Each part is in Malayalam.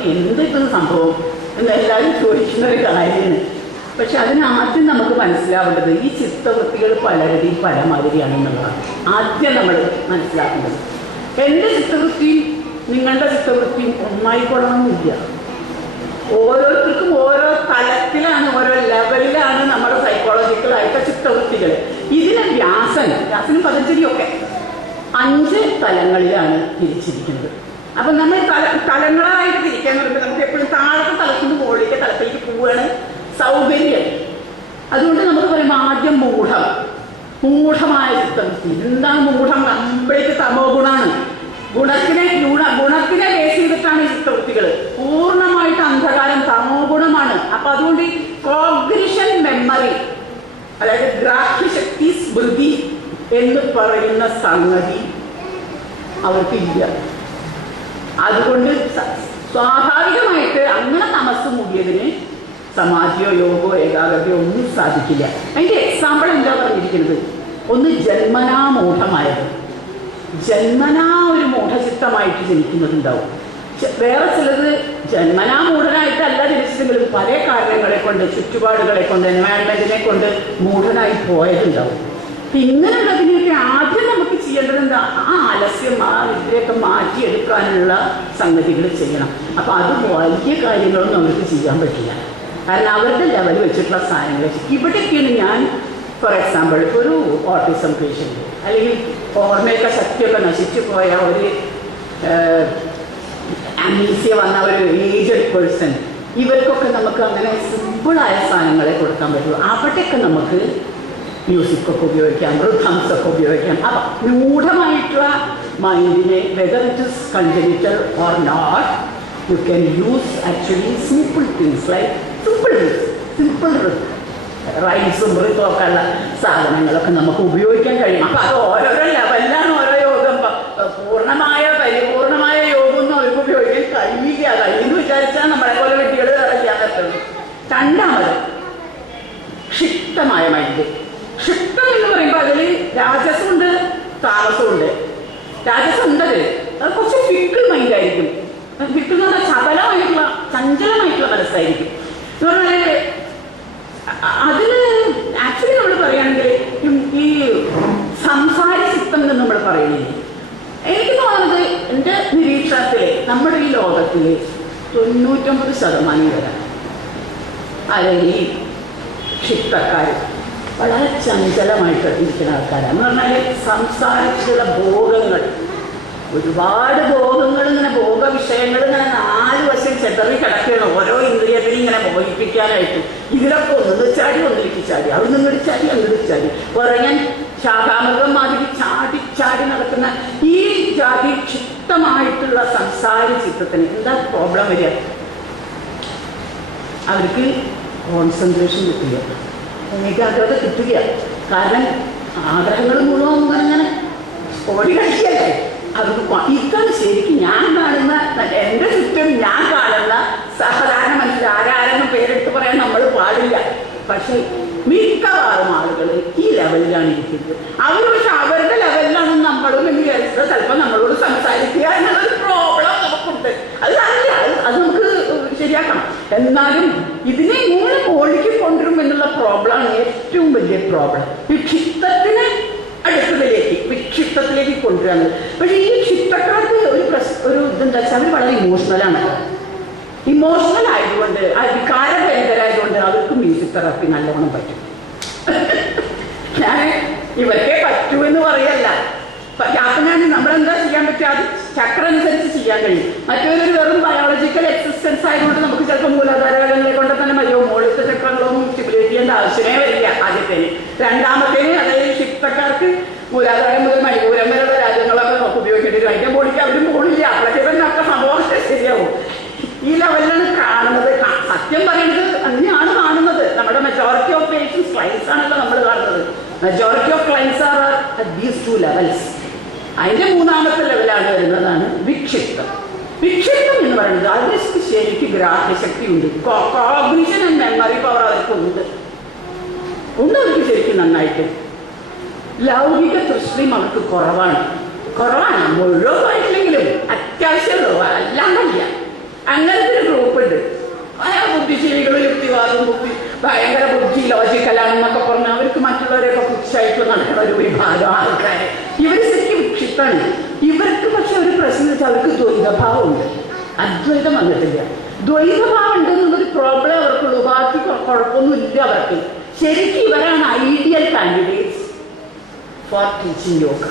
വന്ന് എന്തിട്ടും സംഭവം എന്നെല്ലാവരും ചോദിക്കുന്ന ഒരു കാര്യമാണ്. പക്ഷെ അതിനാദ്യം നമുക്ക് മനസ്സിലാവേണ്ടത് ഈ ചിത്തവൃത്തികൾ പലരുടെയും പല മാതിരിയാണെന്നുള്ളതാണ് ആദ്യം നമ്മൾ മനസ്സിലാക്കേണ്ടത്. എൻ്റെ ചിത്തവൃത്തിയും നിങ്ങളുടെ ചിത്തവൃത്തിയും ഒന്നായിക്കൊള്ളണമെന്നില്ല. ഓരോരുത്തർക്കും ഓരോ തലത്തിലാണ്, ഓരോ ലെവലിലാണ് നമ്മുടെ സൈക്കോളജിക്കലായിട്ട് ചിത്തവൃത്തികൾ. ഇതിനെ വ്യാസനും പതഞ്ജലിയൊക്കെ 5 തലങ്ങളിലാണ് തിരിച്ചിരിക്കുന്നത്. അപ്പം നമ്മൾ തലങ്ങളായിട്ട് തിരിക്കാൻ പറയുമ്പോൾ നമുക്ക് എപ്പോഴും താഴത്തെ തലത്തിന് മുകളിലേക്ക് തലത്തിലേക്ക് പോവുകയാണ് സൗകര്യം. അതുകൊണ്ട് നമുക്ക് പറയുമ്പോൾ ആദ്യം മൂഢമായ ചിത്തവൃത്തി. എന്താണ് മൂഢം? കംപ്ലീറ്റ് തമോ ഗുണമാണ്. ഗുണത്തിനെ ബേസ് ചെയ്തിട്ടാണ് ഈ ചിത്തവൃത്തികൾ. പൂർണ്ണമായിട്ട് അന്ധകാരം തമോ ഗുണമാണ്. അപ്പൊ അതുകൊണ്ട് കോഗ്നിഷൻ മെമ്മറി, അതായത് ഗ്രാഹ്യശക്തി സ്മൃതി എന്ന് പറയുന്ന സംഗതി അവർക്കില്ല. അതുകൊണ്ട് സ്വാഭാവികമായിട്ട് അങ്ങനെ തമസ് മൂടിയതിന് സമാധിയോ യോഗോ ഏകാഗ്രതയോ ഒന്നും സാധിക്കില്ല. അതിന്റെ എക്സാമ്പിൾ എന്താ പറഞ്ഞിരിക്കുന്നത്? ഒന്ന് ജന്മനാ മൂഢമായത്, ജന്മനാ ഒരു മൂഢചിത്തമായിട്ട് ജനിക്കുന്നതുണ്ടാവും. വേറെ ചിലത് ജന്മനാ മൂഢനായിട്ടല്ല ജനിച്ചതെങ്കിലും പല കാരണങ്ങളെ കൊണ്ട്, ചുറ്റുപാടുകളെ കൊണ്ട്, എൻവയൺമെന്റിനെ കൊണ്ട് മൂഢനായി പോയതുണ്ടാവും. ഇങ്ങനെയുള്ളതിനെയൊക്കെ ആദ്യം നമുക്ക് ചെയ്യേണ്ടത് എന്താ? ആ ആലസ്യം, ആ ഇതിനെയൊക്കെ മാറ്റിയെടുക്കാനുള്ള സംഗതികൾ ചെയ്യണം. അപ്പൊ അത് വലിയ കാര്യങ്ങളൊന്നും അവർക്ക് ചെയ്യാൻ പറ്റില്ല. കാരണം അവരുടെ ലെവൽ വെച്ചിട്ടുള്ള സാധനങ്ങൾ ഇവിടെയൊക്കെയാണ് ഞാൻ ഫോർ എക്സാമ്പിൾ ഒരു ഓട്ടിസം പേഷ്യൻ്റ് അല്ലെങ്കിൽ ഓർമ്മയൊക്കെ ശക്തിയൊക്കെ നശിച്ചു പോയ ഒരു അമീസിയ വന്ന ഒരു ഏജ്ഡ് പേഴ്സൺ, ഇവർക്കൊക്കെ നമുക്ക് അങ്ങനെ സിമ്പിളായ സാധനങ്ങളെ കൊടുക്കാൻ പറ്റുള്ളൂ. അവിടെയൊക്കെ നമുക്ക് മ്യൂസിക്കൊക്കെ ഉപയോഗിക്കാം, റിഥംസൊക്കെ ഉപയോഗിക്കാം. അപ്പം മൂഢമായിട്ടുള്ള മൈൻഡിനെ whether it is congenital or not, you can use actually simple things like simple റൈസും റിത്തും ഒക്കെ ഉള്ള സാധനങ്ങളൊക്കെ നമുക്ക് ഉപയോഗിക്കാൻ കഴിയും. അപ്പം അത് ഓരോരോ ലെവലിലാണ് ഓരോ യോഗം. പരിപൂർണമായ യോഗം ഒന്നും അവർക്ക് ഉപയോഗിക്കാൻ കഴിയില്ല. കഴിയുമെന്ന് വിചാരിച്ചാൽ നമ്മളെ പോലെ വ്യക്തികൾ ചെയ്യാൻ പറ്റുള്ളൂ. രണ്ടാമത് ക്ഷിപ്തമായ മൈൻഡ്. ക്ഷിപ്തം എന്ന് പറയുമ്പോൾ അതിൽ രാജസമുണ്ട്, താമസമുണ്ട്. രാജസം ഉണ്ടത് അത് കുറച്ച് ഫിക്കിൾ മൈൻഡായിരിക്കും. ഫിക്കിൾ എന്ന് പറഞ്ഞാൽ ചപലമായിട്ടുള്ള ചഞ്ചലമായിട്ടുള്ള മനസ്സായിരിക്കും. എന്ന് പറഞ്ഞാൽ അതിൽ ആക്ച്വലി നമ്മൾ പറയുകയാണെങ്കിൽ ഈ സംസാര ചിത്തം എന്ന് നമ്മൾ പറയുന്നില്ലേ, എനിക്ക് തോന്നുന്നത് എൻ്റെ നിരീക്ഷണത്തിൽ നമ്മുടെ ഈ ലോകത്തിൽ 99% വരെ അല്ലെങ്കിൽ ഈ ക്ഷിപ്തക്കാർ വളരെ ചഞ്ചലമായിട്ട് ഇരിക്കുന്ന ആൾക്കാരാണ്. എന്ന് പറഞ്ഞാൽ സംസാരിച്ചുള്ള ഭോഗങ്ങൾ, ഒരുപാട് ഭോഗങ്ങൾ, ഇങ്ങനെ ഭോഗവിഷയങ്ങൾ ഇങ്ങനെ 4 വശം ചെതറി കിടക്കുകയാണ് ഓരോ ഇന്ദ്രിയത്തിനും ഇങ്ങനെ മോഹിപ്പിക്കാനായിട്ട്. ഇതിലൊക്കെ ഒന്നിട്ട് ചാടി ഒന്നിലേക്ക് ചാടി, അവിടെ നിന്നിട്ട് ചാടി അങ്ങോട്ട് ചാടി, ഉറങ്ങാൻ ശാഖാമൃഗം മാതിരി ചാടി നടക്കുന്ന ഈ ജാതി ക്ഷിപ്തമായിട്ടുള്ള സംസാര ചിത്തത്തിന് എന്താ പ്രോബ്ലം വരിക? അവർക്ക് കോൺസെൻട്രേഷൻ കിട്ടില്ല, ഏകാഗ്രത കിട്ടുക. കാരണം ആഗ്രഹങ്ങൾ മുഴുവൻ ഇങ്ങനെ ഓടി കളിക്കല്ലേ. അവർക്ക് ഇതാണ് ശരിക്കും ഞാൻ കാണുന്ന, എൻ്റെ ചുറ്റും ഞാൻ കാണുന്ന സാധാരണ മനുഷ്യർ. ആരാരെന്നും പേരെടുത്ത് പറയാൻ നമ്മൾ പാടില്ല. പക്ഷെ മിക്കവാറും ആളുകൾ ഈ ലെവലിലാണ് ഇരിക്കുന്നത്. അവർ പക്ഷെ അവരുടെ ലെവലിലാണ് നമ്മളും എന്ന് വിചാരിച്ചത് ചിലപ്പോൾ നമ്മളോട് സംസാരിക്കുക എന്നുള്ളൊരു പ്രോബ്ലം നമുക്കുണ്ട്. അത് നമുക്ക് ശരിയാക്കണം. എന്നാലും ഇതിനെ ഇങ്ങനെ മോളിലേക്ക് കൊണ്ടുവരും എന്നുള്ള പ്രോബ്ലമാണ് ഏറ്റവും വലിയ പ്രോബ്ലം. വിക്ഷിപ്തത്തിന് വിക്ഷിപ്തത്തിലേക്ക് കൊണ്ടുവരാണ്. പക്ഷെ ഈ ക്ഷിപ്തക്കാർക്ക് ഒരു ഇതെന്താ വെച്ചാൽ അവർ വളരെ ഇമോഷണലാണ്. ഇമോഷണൽ ആയതുകൊണ്ട്, വികാരഭരിതരായതുകൊണ്ട് അവർക്ക് മ്യൂസിക് തെറാപ്പി നല്ലോണം പറ്റും. ഞാൻ ഇവർക്കേ പറ്റൂ എന്ന് പറയല്ല. അപ്പം ഞാൻ നമ്മളെന്താ ചെയ്യാൻ പറ്റുക? അത് ചക്ര അനുസരിച്ച് ചെയ്യാൻ കഴിയും. മറ്റൊരു വെറും ബയോളജിക്കൽ എക്സിസ്റ്റൻസ് ആയതുകൊണ്ട് നമുക്ക് ചിലപ്പോൾ മൂലാധാരങ്ങളെ കൊണ്ട് തന്നെ മതിയോ. മുകളിലത്തെ ചക്രങ്ങളൊന്നും സ്റ്റിമുലേറ്റ് ചെയ്യേണ്ട ആവശ്യമേ വരില്ല ആദ്യത്തേന്. രണ്ടാമത്തേന് അതായത് ക്ഷിപ്തക്കാർക്ക് മൂലാധാരം മുതൽ മണിപൂരം വരെയുള്ള രാജ്യങ്ങളൊക്കെ നമുക്ക് ഉപയോഗിക്കേണ്ടി വരും. അതിൻ്റെ ബോഡിക്ക് അവരും പോണില്ല. അപ്പോഴൊക്കെ തന്നെ ഒക്കെ സംഭവം ശരിയാവും. ഈ ലെവലിലാണ് കാണുന്നത്. സത്യം പറയുന്നത് അങ്ങനെയാണ് കാണുന്നത്. നമ്മുടെ മെജോറിറ്റി ഓഫ് പേഷ്യൻസ് ക്ലൈൻസ് ആണല്ലോ നമ്മൾ കാണുന്നത്. Majority of clients are at these 2 levels. അതിൻ്റെ 3ാമത്തെ ലെവലാണ് വരുന്നതാണ് വിക്ഷിപ്തം. വിക്ഷിപ്തം എന്ന് പറയുന്നത് അതിന് ശരിക്കും ഗ്രാഹ്യശക്തി ഉണ്ട്. കോഗ്നിഷൻ ആൻഡ് മെമ്മറി പവർ അവർക്ക് ഉണ്ട് അവർക്ക് ശരിക്കും നന്നായിട്ട്. ലൗകിക തൃഷ്ണയും അവർക്ക് കുറവാണ്. മുഴുവനായിട്ടില്ലെങ്കിലും അത്യാവശ്യമുള്ളൂ, അല്ലാണ്ടല്ല. അങ്ങനത്തെ ഒരു ഗ്രൂപ്പ് ഉണ്ട്. ബുദ്ധിജീവികൾ, യുക്തിവാദം, ഭയങ്കര ബുദ്ധി ലോജിക്കലാണെന്നൊക്കെ പറഞ്ഞാൽ അവർക്ക് മറ്റുള്ളവരെയൊക്കെ പുച്ഛായിട്ട് നടക്കുന്ന ഒരു വിഭാഗം ആൾക്കാരെ. ഇവർ ശരിക്കും വിക്ഷിത്താണ്. ഇവർക്ക് പക്ഷെ ഒരു പ്രശ്നം വെച്ചാൽ അവർക്ക് ദ്വൈതഭാവമുണ്ട്, അദ്വൈതം വന്നിട്ടില്ല. ദ്വൈതഭാവം ഉണ്ടെന്നൊരു പ്രോബ്ലം അവർക്കുള്ളൂ, ബാക്കി കുഴപ്പമൊന്നുമില്ല അവർക്ക്. ശരിക്കും ഇവരാണ് ideal candidates four teaching yoga.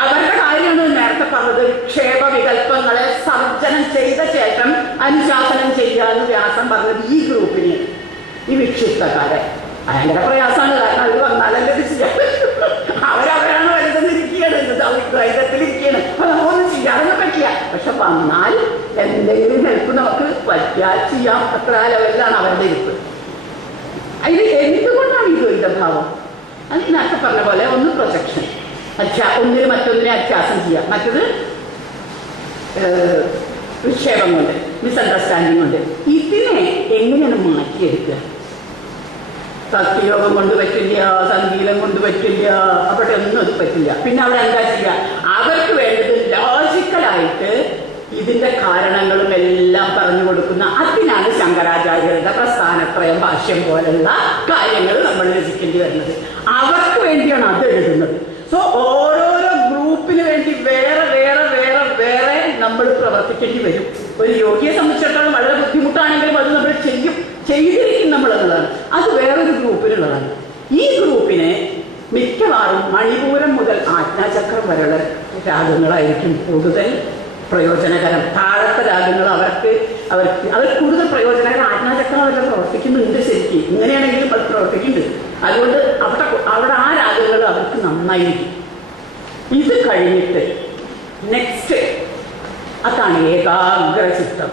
അവരുടെ കാര്യമാണ് നേരത്തെ പറഞ്ഞത്. വിക്ഷേപ വികല്പങ്ങളെ സർജനം ചെയ്ത ശേഷം അനുശാസനം ചെയ്യാന്ന് വ്യാസം പറഞ്ഞത് ഈ ഗ്രൂപ്പിന്, ഈ വിക്ഷിപ്തക്കാരെ. ഭയങ്കര പ്രയാസമാണ്, കാരണം അവർ വന്നാലല്ലേ ഇത് ചെയ്യാൻ പറ്റും. അവരവരാണ് വരുന്നിരിക്കുകയാണ്, ദ്വൈതത്തിലിരിക്കുകയാണ്. അപ്പൊ നമുക്കൊന്നും ചെയ്യാനൊന്നും പറ്റില്ല. പക്ഷെ വന്നാൽ എന്തെങ്കിലും ഹെൽപ്പ് നമുക്ക് പറ്റിയാൽ ചെയ്യാം. അത്ര ലെവലിലാണ് അവരുടെ ഇരിപ്പ്. അതിൽ എന്തുകൊണ്ടാണ് ഈ ദ്വൈതഭാവം? അത് നേരത്തെ പറഞ്ഞ പോലെ ഒന്ന് പ്രൊജക്ഷൻ, ഒന്നിന് മറ്റൊന്നിനെ അത്യാസം ചെയ്യാം, മറ്റത് വിക്ഷേപം കൊണ്ട്, മിസ്അണ്ടർസ്റ്റാൻഡിങ് കൊണ്ട്. ഇതിനെ എങ്ങനെയാണ് മാറ്റിയെടുക്കുക? ഭക്തിയോഗം കൊണ്ട് പറ്റില്ല, സംഗീതം കൊണ്ട് പറ്റില്ല, അവിടെ ഒന്നും അത് പറ്റില്ല. പിന്നെ അവിടെ എന്താ ചെയ്യുക? അവർക്ക് വേണ്ടത് ലോജിക്കലായിട്ട് ഇതിന്റെ കാരണങ്ങളും എല്ലാം പറഞ്ഞു കൊടുക്കുന്ന, അതിനാണ് ശങ്കരാചാര്യരുടെ പ്രസ്ഥാനത്രയം ഭാഷ്യം പോലുള്ള കാര്യങ്ങൾ നമ്മൾ രചിക്കേണ്ടി വരുന്നത്. അവർക്ക് വേണ്ടിയാണ് അത് എഴുതുന്നത്. സോ ഓരോരോ ഗ്രൂപ്പിന് വേണ്ടി വേറെ വേറെ വേറെ വേറെ നമ്മൾ പ്രവർത്തിക്കേണ്ടി വരും. ഒരു യോഗിയെ സംബന്ധിച്ചിടത്തോളം വളരെ ബുദ്ധിമുട്ടാണെങ്കിലും അത് നമ്മൾ ചെയ്തിരിക്കും നമ്മളെന്നുള്ളതാണ്. അത് വേറൊരു ഗ്രൂപ്പിനുള്ളതാണ്. ഈ ഗ്രൂപ്പിനെ മിക്കവാറും മണിപൂരം മുതൽ ആജ്ഞാചക്രം വരെയുള്ള രാഗങ്ങളായിരിക്കും കൂടുതൽ പ്രയോജനകരം. താഴത്തെ രാഗങ്ങൾ അവർ കൂടുതൽ പ്രയോജനകരം. ആജ്ഞാചക്രം അവരുടെ പ്രവർത്തിക്കുന്നുണ്ട് ശരിക്കും. ഇങ്ങനെയാണെങ്കിലും അത് പ്രവർത്തിക്കുന്നുണ്ട്. അതുകൊണ്ട് അവിടെ ആ രാഗങ്ങൾ അവർക്ക് നന്നായിരിക്കും. ഇത് കഴിഞ്ഞിട്ട് നെക്സ്റ്റ് അതാണ് ഏകാഗ്രചിത്തം.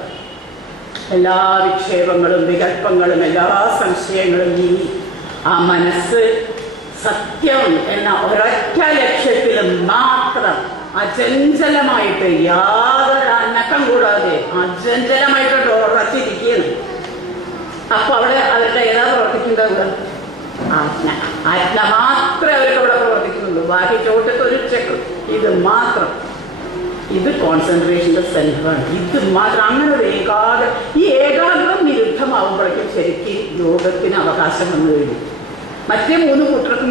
എല്ലാ വിക്ഷേപങ്ങളും വികല്പങ്ങളും എല്ലാ സംശയങ്ങളും ഈ ആ മനസ്സ് സത്യം എന്ന ഒരൊറ്റ ലക്ഷ്യത്തിൽ മാത്രം അചഞ്ചലമായിട്ട്, യാതൊരു അനക്കം കൂടാതെ അചഞ്ചലമായിട്ട് ഉറച്ചിരിക്കുകയാണ്. അപ്പൊ അവിടെ അവരുടെ ഏതാ പ്രവർത്തിക്കേണ്ടത്? ആജ്ഞ. ആജ്ഞ മാത്രമേ അവർക്ക് അവിടെ പ്രവർത്തിക്കുന്നുള്ളൂ. ബാക്കി ചോട്ടത്ത് ഒരു ചെക്ക്. ഇത് മാത്രം, ഇത് കോൺസെൻട്രേഷന്റെ സെന്ററാണ്. ഇത് മാത്രം. അങ്ങനെ ഒരു ഈ ഏകാഗ്രം നിരുദ്ധമാവുമ്പോഴേക്കും ശരിക്കും യോഗത്തിന് അവകാശം വന്നു കഴിഞ്ഞു. മറ്റേ മൂന്ന് കൂട്ടർക്കും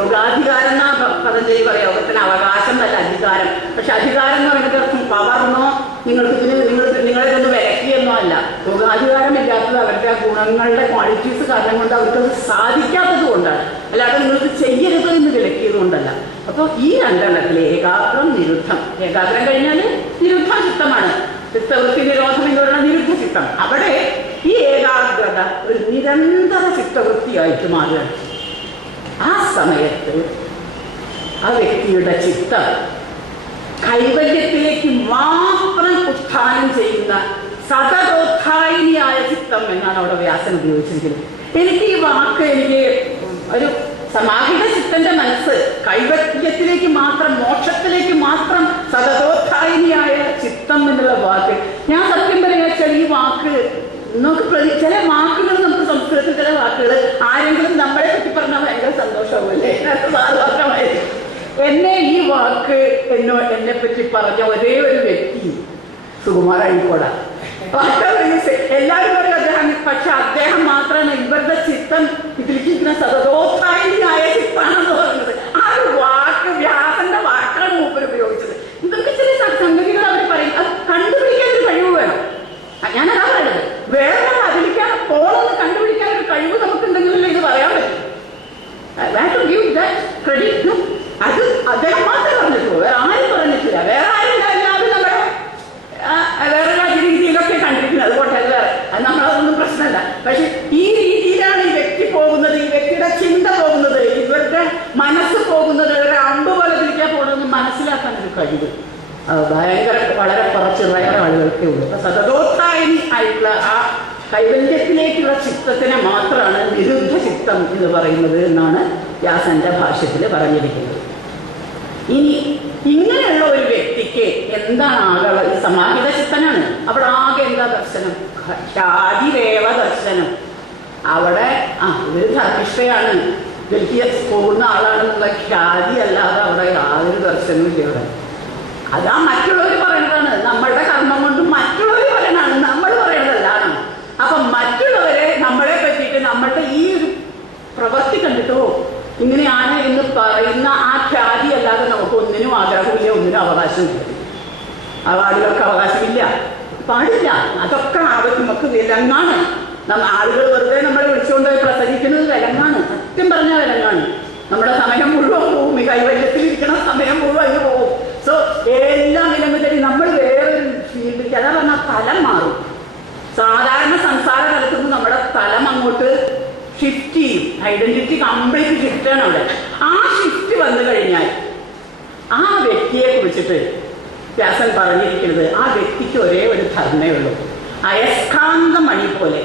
യോഗാധികാരം എന്നാ പതഞ്ജലി പറയാം. യോഗത്തിന് അവകാശം അല്ല, അധികാരം. പക്ഷെ അധികാരം എന്ന് പറയുന്നത് പവർന്നോ നിങ്ങളെ ഒന്ന് വിലക്കിയെന്നോ അല്ല. യോഗാധികാരം ഇല്ലാത്തത് അവരുടെ ആ ഗുണങ്ങളുടെ ക്വാളിറ്റീസ് കാരണം കൊണ്ട് അവർക്കത് സാധിക്കാത്തത് കൊണ്ടാണ്, അല്ലാതെ നിങ്ങൾക്ക് ചെയ്യരുത് എന്ന് വിലക്കിയത് കൊണ്ടല്ല. അപ്പോൾ ഈ രണ്ടെണ്ണത്തിൽ ഏകാഗ്രം, നിരുദ്ധം. ഏകാഗ്രം കഴിഞ്ഞാൽ നിരുദ്ധ ചിത്തമാണ്. ചിത്തവൃത്തി നിരോധം എന്ന് പറയുന്ന നിരുദ്ധ ചിത്തം. അവിടെ ഈ ഏകാഗ്രത ഒരു നിരന്തര ചിത്തവൃത്തിയായിട്ട് മാറുകയാണ്. ആ സമയത്ത് ആ വ്യക്തിയുടെ ചിത്തം കൈവല്യത്തിലേക്ക് മാത്രം ഉത്ഥാനം ചെയ്യുന്ന സതതോത്ഥായിനിയായ ചിത്തം എന്നാണ് അവിടെ വ്യാസൻ ഉപയോഗിച്ചിരിക്കുന്നത്. എനിക്ക് ഈ വാക്ക് ഒരു സമാഹിത ചിത്തന്റെ മനസ്സ് കൈവല്യത്തിലേക്ക് മാത്രം, മോക്ഷത്തിലേക്ക് മാത്രം സതതോത്ഥായിനിയായ ചിത്തം എന്നുള്ള വാക്ക്, ഞാൻ സത്യം പറയാ ഈ വാക്ക് നമുക്ക് ചില വാക്കുകൾ, നമുക്ക് സംസ്കൃതത്തിൽ ചില വാക്കുകൾ ആരെങ്കിലും നമ്മളെ പറ്റി പറഞ്ഞാൽ ഭയങ്കര സന്തോഷമാവുമല്ലേ? സാധാരണമായിരിക്കും. എന്നെ ഈ വാക്ക് എന്നെ പറ്റി പറഞ്ഞ ഒരേ ഒരു വ്യക്തി സുകുമാർ അഴീക്കോട. എല്ലാവരും പറയും അദ്ദേഹം, പക്ഷെ അദ്ദേഹം മാത്രമാണ് ഇവരുടെ ചിത്തം ഇതിലിരിക്കുന്ന സതതോത്ഥായിനിയായ ചിത്താണെന്ന് പറയുന്നത്. ആ ഒരു വാക്ക് വ്യാസന്റെ വാക്കാണ് മൂപ്പർ ഉപയോഗിച്ചത്. ഇതൊക്കെ ചില സംഗതികൾ അവർ പറയും. അത് കണ്ടുപിടിക്കാൻ ഒരു കഴിവ് വേണം. ഞാനതാ പറയുന്നത്. വേറെ അതിലിക്കാൻ പോണെന്ന് കണ്ടുപിടിക്കാൻ ഒരു കഴിവ് നമുക്കുണ്ടെങ്കിലല്ലേ ഇത് പറയാൻ പറ്റും. ക്രെഡിറ്റ് അത് അദ്ദേഹം മാത്രമേ പറഞ്ഞിട്ടുള്ളൂ, വേറെ ആരും പറഞ്ഞിട്ടില്ല. വേറെ ആരും അല്ലാതെ നമ്മുടെ വേറെ രീതിയിലൊക്കെ കണ്ടിരിക്കുന്നത്. അതുകൊണ്ട് അത് നമ്മളതൊന്നും പ്രശ്നമല്ല. പക്ഷെ ഈ രീതിയിലാണ് ഈ വ്യക്തി പോകുന്നത്, ഈ വ്യക്തിയുടെ ചിന്ത പോകുന്നത്, ഇവരുടെ മനസ്സ് പോകുന്നത്, ഒരു അമ്പ് പോലെ തിരിക്കാൻ പോകുന്നതെന്ന് മനസ്സിലാക്കാൻ ഒരു കഴിവ് ഭയങ്കര വളരെ കുറച്ച് വേറെ ആളുകൾക്കേ ഉള്ളൂ. അപ്പൊ സതതോത്ഥായിനി ആയിട്ടുള്ള ആ കൈവല്യത്തിലേക്കുള്ള ചിത്തത്തിനെ മാത്രമാണ് വിരുദ്ധ ചിത്തം എന്ന് പറയുന്നത് എന്നാണ് വ്യാസന്റെ ഭാഷ്യത്തിൽ പറഞ്ഞിരിക്കുന്നത്. ഇനി ഇങ്ങനെയുള്ള ഒരു വ്യക്തിക്ക് എന്താണ് ആകെ? സമാഹിത ചിത്തനാണ്. അവിടെ ആകെ എന്താ ദർശനം? ഖ്യാതിരേവ ദർശനം. അവിടെ ഇവര് ധർമ്മിഷ്ഠയാണ്, ഡൽഹി പോകുന്ന ആളാണെന്നുള്ള ഖ്യാതി അല്ലാതെ അവിടെ യാതൊരു ദർശനവും ഇല്ല. അവിടെ അതാ മറ്റുള്ളവർ പറയുന്നതാണ്. നമ്മളുടെ കർമ്മം കൊണ്ട് മറ്റുള്ളവർ പറയണതാണ് ഇങ്ങനെയാണ് എന്ന് പറയുന്ന ആ ഖ്യാതി അല്ലാതെ നമുക്ക് ഒന്നിനും ആഗ്രഹമില്ല, ഒന്നിനും അവകാശമില്ല. ആളുകൾക്ക് അവകാശമില്ല, പാടില്ല. അതൊക്കെ നമുക്ക് വിലങ്ങാണ്. ആളുകൾ വെറുതെ നമ്മളെ വിളിച്ചുകൊണ്ട് പ്രസംഗിക്കുന്നത് വിലങ്ങാണ്, സത്യം പറഞ്ഞ വിലങ്ങാണ്. നമ്മുടെ സമയം മുഴുവൻ പോവും, ഈ കൈവല്യത്തിലിരിക്കണ സമയം മുഴുവൻ അങ്ങ് പോകും. സോ എല്ലാം വിലങ്ങ് നമ്മൾ വേറൊരു ഫീൽഡിലേക്ക്, അതാ പറഞ്ഞാൽ തലം മാറും. സാധാരണ സംസാര തലത്തിൽ നിന്ന് നമ്മുടെ തലം അങ്ങോട്ട് ഷിഫ്റ്റ് ചെയ്യും. ഐഡന്റിറ്റി കംപ്ലീറ്റ് ഷിഫ്റ്റാണ് അവിടെ. ആ ഷിഫ്റ്റ് വന്നു കഴിഞ്ഞാൽ ആ വ്യക്തിയെ കുറിച്ചിട്ട് വ്യാസൻ പറഞ്ഞിരിക്കുന്നത്, ആ വ്യക്തിക്ക് ഒരേ ഒരു ധർമ്മേ ഉള്ളൂ. അയസ്കാന്ത മണി പോലെ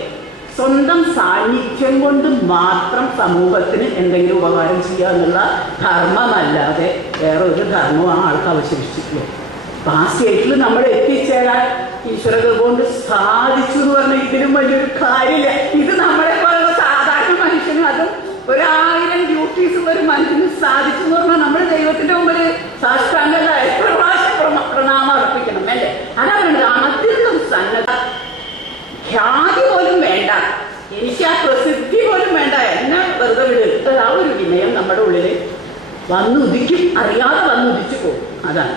സ്വന്തം സാന്നിധ്യം കൊണ്ട് മാത്രം സമൂഹത്തിന് എന്തെങ്കിലും ഉപകാരം ചെയ്യുക എന്നുള്ള ധർമ്മമല്ലാതെ വേറെ ഒരു ധർമ്മവും ആ ആൾക്ക് അവശേഷിച്ചിട്ടുള്ളൂ. അപ്പൊ ആ സ്റ്റേറ്റിൽ നമ്മൾ എത്തിച്ചേരാൻ ഈശ്വരകൾ കൊണ്ട് സാധിച്ചു എന്ന് പറഞ്ഞാൽ ഇതിലും വലിയൊരു കാര്യമില്ല. ഇത് നമ്മളെ പോലുള്ള സാധാരണ മനുഷ്യനും അതും 1000 ഡ്യൂട്ടീസ് ഒരു മനുഷ്യന് സാധിച്ചു എന്ന് പറഞ്ഞാൽ നമ്മൾ ദൈവത്തിന്റെ മുമ്പിൽ സാഷ്ടാംഗമായ പ്രണാമം അർപ്പിക്കണം അല്ലേ? അതാ വേണ്ടത്. അതിനൊന്നും സന്നദ്ധ ഖ്യാതി പോലും വേണ്ട, എനിക്ക് ആ പ്രസിദ്ധി പോലും വേണ്ട, എന്നെ വെറുതെ വിട്. ആ ഒരു വിനയം നമ്മുടെ ഉള്ളിൽ വന്നുദിക്കും, അറിയാതെ വന്നുദിച്ചു പോകും. അതാണ്.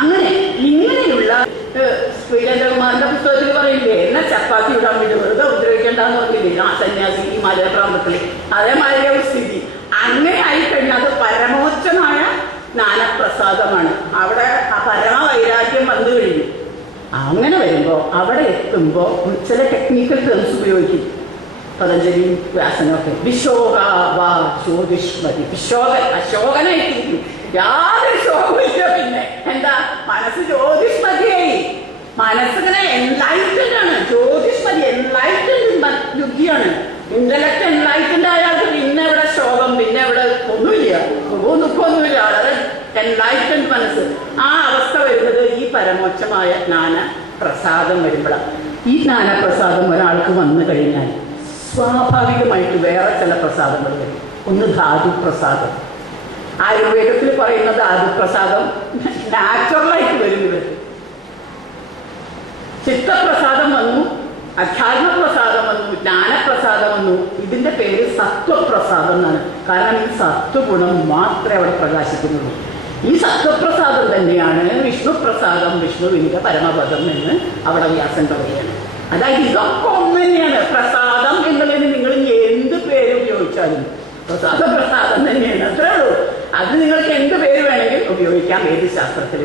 അങ്ങനെ ഇങ്ങനെയുള്ള ശ്രീകണ്ഠകുമാറിന്റെ പുസ്തകത്തിൽ പറയില്ലേ, എന്നെ ചപ്പാത്തി ഇടാൻ വേണ്ടി വെറുതെ ഉപദ്രവിക്കേണ്ടെന്ന് പറഞ്ഞില്ലേ ആ സന്യാസി ഈ മലയപ്രാന്തത്തില്. അതേമാതിരി സ്ഥിതി അങ്ങനെ ആയിക്കഴിഞ്ഞാൽ അത് പരമോച്ചമായ ജ്ഞാനപ്രസാദമാണ്. അവിടെ ആ പരമവൈരാഗ്യം വന്നു കഴിഞ്ഞു. അങ്ങനെ വരുമ്പോൾ അവിടെ എത്തുമ്പോൾ ചില ടെക്നിക്കൽ ടേംസ് ഉപയോഗിക്കും പതഞ്ജലിയും വ്യാസനൊക്കെ. വിശോക വാ ജ്യോതിഷ്മതി. അശോകനായിട്ടിരിക്കും, യാതൊരു ശോകമില്ല. പിന്നെ എന്താ, മനസ്സ് ജ്യോതിഷ്മതിയായി. മനസ്സിങ്ങനെ എൻലൈറ്റഡ് ആണ്. ജ്യോതിഷ്മതി എൻലൈറ്റഡ് യുഗിയാണ്. ഇന്റലക്ട് എൻലൈറ്റഡ് ആയാൾക്ക് പിന്നെ ഇവിടെ ശോകം, പിന്നെ ഇവിടെ ഒന്നുമില്ല, ദുഃഖമൊന്നുമില്ല. വളരെ എൻലൈറ്റഡ് മനസ്സ്. ആ അവസ്ഥ വരുന്നത് ഈ പരമോക്ഷമായ ജ്ഞാന പ്രസാദം വരുമ്പോഴാണ്. ഈ ജ്ഞാനപ്രസാദം ഒരാൾക്ക് വന്നു കഴിഞ്ഞാൽ സ്വാഭാവികമായിട്ട് വേറെ ചില പ്രസാദങ്ങൾ വരും. ഒന്ന് ധാതുപ്രസാദം. ആയുർവേദത്തിൽ പറയുന്ന ധാതുപ്രസാദം നാച്ചുറലായിട്ട് വരും. ഇവർക്ക് ചിത്തപ്രസാദം വന്നു, അധ്യാത്മപ്രസാദം വന്നു, ജ്ഞാനപ്രസാദം വന്നു. ഇതിന്റെ പേര് സത്വപ്രസാദം എന്നാണ്. കാരണം ഈ സത്വഗുണം മാത്രമേ അവിടെ പ്രകാശിക്കുന്നുള്ളൂ. ഈ സത്വപ്രസാദം തന്നെയാണ് വിഷ്ണുപ്രസാദം, വിഷ്ണുവിന്റെ പരമപദം എന്ന് അവിടെ വ്യാസൻ പറയുകയാണ്. അതായത് ഇതൊക്കെ ഒന്ന് തന്നെയാണ്. പ്രസാദം എന്നുള്ളതിന് നിങ്ങൾ എന്ത് പേര് ഉപയോഗിച്ചാലും പ്രസാദം തന്നെയാണ്, അത്രേ ഉള്ളൂ. അത് നിങ്ങൾക്ക് എന്ത് പേര് വേണമെങ്കിലും ഉപയോഗിക്കാം ഏത് ശാസ്ത്രത്തിൽ.